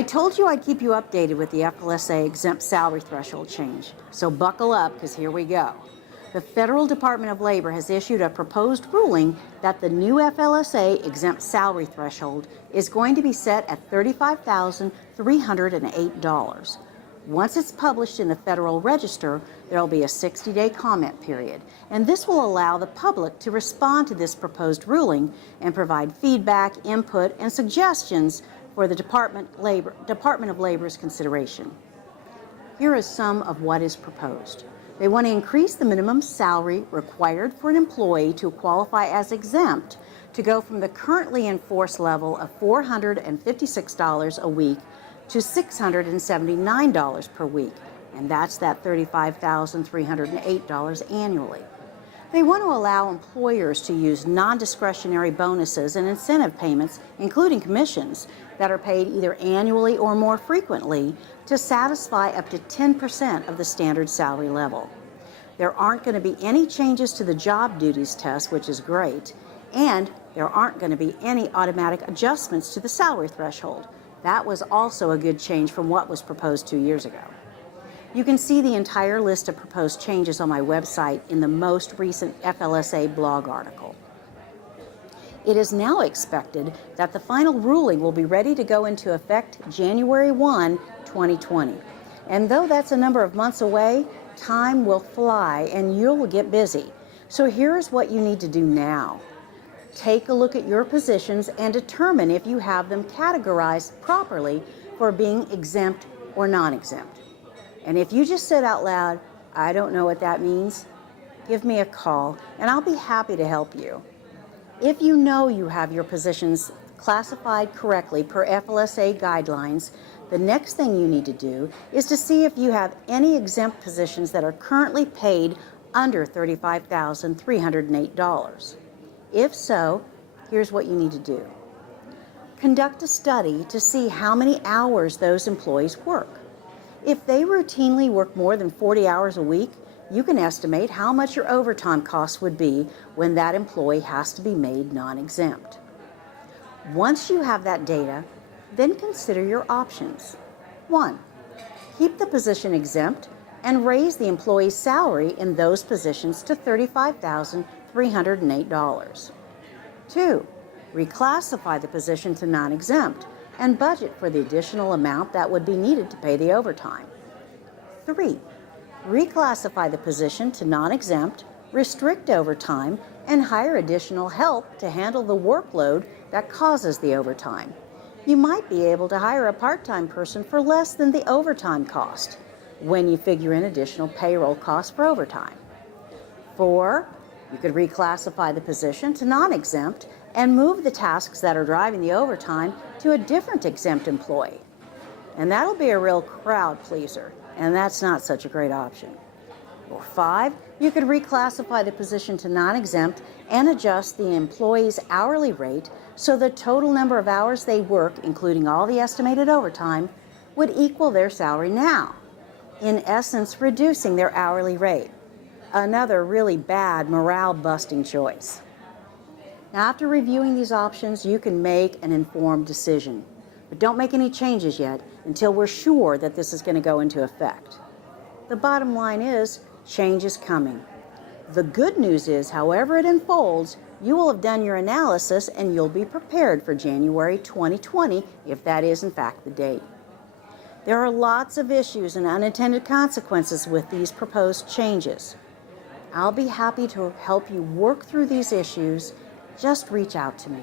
I told you I'd keep you updated with the FLSA Exempt Salary Threshold change, so buckle up because here we go. The Federal Department of Labor has issued a proposed ruling that the new FLSA Exempt Salary Threshold is going to be set at $35,308. Once it's published in the Federal Register, there will be a 60-day comment period, and this will allow the public to respond to this proposed ruling and provide feedback, input, and suggestions for the Department of Labor's consideration. Here is some of what is proposed. They want to increase the minimum salary required for an employee to qualify as exempt to go from the currently enforced level of $456 a week to $679 per week, and that's that $35,308 annually. They want to allow employers to use non-discretionary bonuses and incentive payments, including commissions, that are paid either annually or more frequently to satisfy up to 10% of the standard salary level. There aren't going to be any changes to the job duties test, which is great, and there aren't going to be any automatic adjustments to the salary threshold. That was also a good change from what was proposed 2 years ago. You can see the entire list of proposed changes on my website in the most recent FLSA blog article. It is now expected that the final ruling will be ready to go into effect January 1, 2020. And though that's a number of months away, time will fly and you'll get busy. So here's what you need to do now. Take a look at your positions and determine if you have them categorized properly for being exempt or non-exempt. And if you just said out loud, "I don't know what that means," give me a call and I'll be happy to help you. If you know you have your positions classified correctly per FLSA guidelines, the next thing you need to do is to see if you have any exempt positions that are currently paid under $35,308. If so, here's what you need to do. Conduct a study to see how many hours those employees work. If they routinely work more than 40 hours a week, you can estimate how much your overtime costs would be when that employee has to be made non-exempt. Once you have that data, then consider your options. 1. Keep the position exempt and raise the employee's salary in those positions to $35,308. 2. Reclassify the position to non-exempt and budget for the additional amount that would be needed to pay the overtime. 3. Reclassify the position to non-exempt, restrict overtime, and hire additional help to handle the workload that causes the overtime. You might be able to hire a part-time person for less than the overtime cost when you figure in additional payroll costs for overtime. 4. You could reclassify the position to non-exempt and move the tasks that are driving the overtime to a different exempt employee. And that'll be a real crowd pleaser, and that's not such a great option. Or 5, you could reclassify the position to non-exempt and adjust the employee's hourly rate so the total number of hours they work, including all the estimated overtime, would equal their salary now, in essence reducing their hourly rate. Another really bad morale-busting choice. Now, after reviewing these options, you can make an informed decision. But don't make any changes yet until we're sure that this is going to go into effect. The bottom line is, change is coming. The good news is, however it unfolds, you will have done your analysis and you'll be prepared for January 2020 if that is in fact the date. There are lots of issues and unintended consequences with these proposed changes. I'll be happy to help you work through these issues. Just reach out to me.